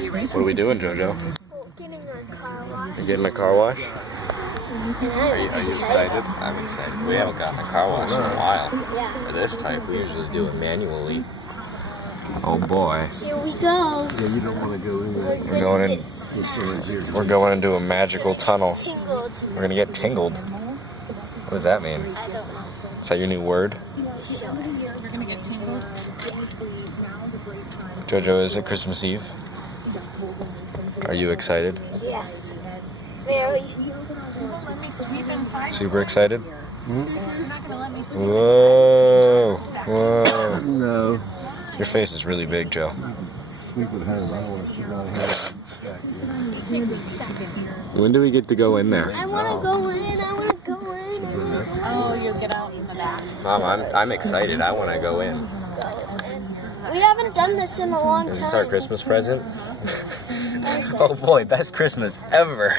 fun. What are we doing, JoJo? Getting a car wash. You're getting a car wash? Are you excited? I'm excited. We haven't gotten a car wash in a while. Yeah. For this type, we usually do it manually. Oh boy. Here we go. Yeah, you don't want to go in there. We're going into a magical tunnel. Tingled. We're gonna get tingled. What does that mean? I don't know. Is that your new word? Sure. You're gonna get tingled? JoJo, is it Christmas Eve? Are you excited? Yes. Very. Let me sweep inside. Super excited? You're not gonna let me sweep Whoa! Whoa! No. Your face is really big, Joe. Sweep at home. I don't want to sit down here. Take a second here. When do we get to go in there? I want to go in. I want to go in. Oh, you'll get out in the back. Mom, I'm excited. I want to go in. We haven't done this in a long time. Is this our Christmas present? Oh boy, best Christmas ever.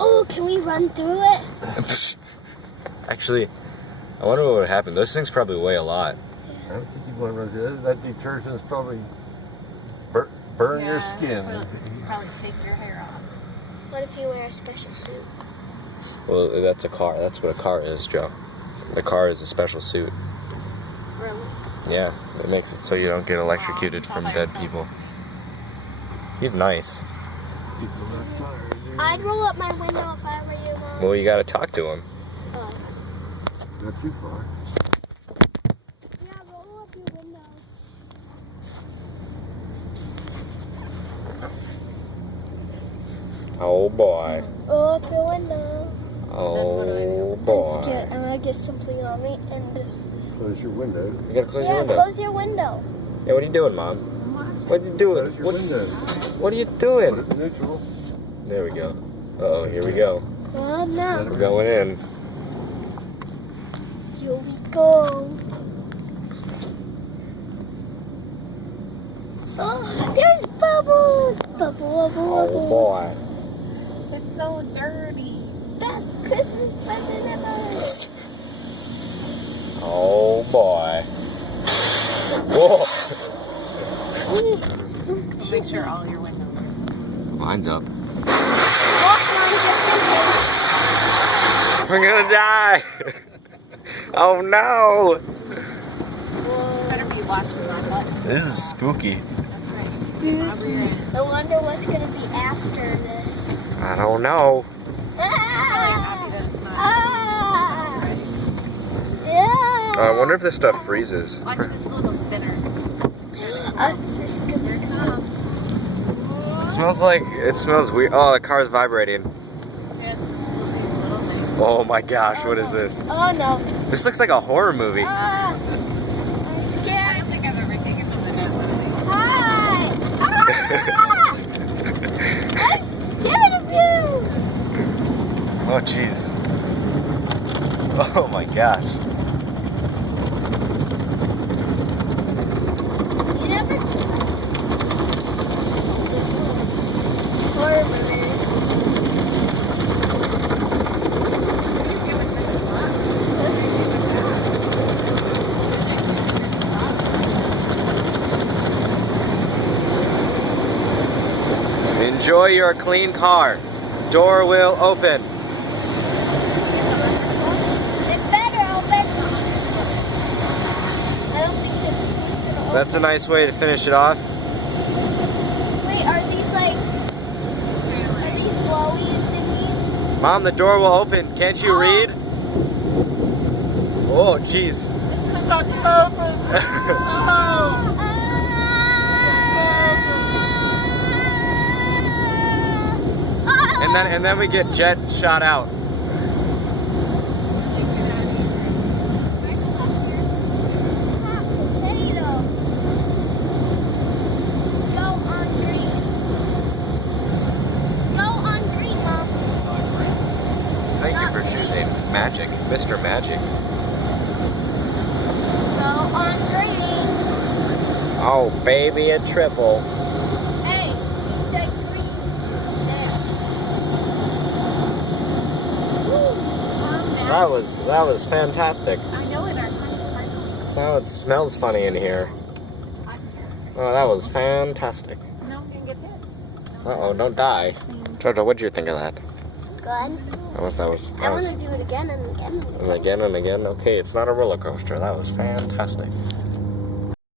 Oh, can we run through it? Actually, I wonder what would happen. Those things probably weigh a lot. I don't think you want to run through that. That detergent is probably burn your skin. Probably take your hair off. What if you wear a special suit? Well, that's a car. That's what a car is, Joe. The car is a special suit. Really? Yeah, it makes it so you don't get electrocuted from dead people. He's nice. I'd roll up my window if I were you, Mom. Well, you gotta talk to him. Not too far. Yeah, roll up your window. Oh boy. Roll up your window. Oh I'm boy. gonna get something on me and. Close your window. You gotta close your Yeah, window. close your window. Yeah, what are you doing, Mom? What are you doing? Close your window. What are you Put doing? it in neutral. There we go. Uh-oh, here we go. Well, now. We're going in. Here we go. Oh, there's bubbles. Bubble, bubble, Oh bubbles. boy. It's so dirty. Best Christmas present ever. Oh boy. Whoa. Make sure all your windows are. Mine's up. Walk line just in case. We're gonna die. Oh no. Better be washing my butt. This is spooky. That's right. Spooky. I wonder what's gonna be after this. I don't know. Happy that it's not. Ah! Yeah. I wonder if this stuff freezes. Watch this little spinner. It's gonna come. It smells weird. Oh, the car's vibrating. Yeah, it's these little things. Oh my gosh, what is this? Oh no. This looks like a horror movie. Ah! I'm I scared. don't think I've ever taken them to that one. Hi! Ah! I'm scared of you! Oh jeez. Oh my gosh. You never took us. Horror movie. Enjoy your clean car. Door will open. It better open. I don't think the door's gonna open. That's a nice way to finish it off. Wait, are these blowy thingies? Mom, the door will open. Can't you read? Oh, jeez. It's not open. And then we get jet shot out. Potato. Go on green. Go on green, Mom. Thank you for choosing Magic, Mr. Magic. Go on green. Oh, baby, a triple. Hey, you said green. There. Woo. That was fantastic. I know it. Our car is sparkling. Now it smells funny in here. It's hot here. Oh, that was fantastic. No, I'm gonna get hit. Uh-oh, don't die. Jojo, what did you think of that? Good. That was I want to do it again and again. and again and again. Okay, it's not a roller coaster. That was fantastic.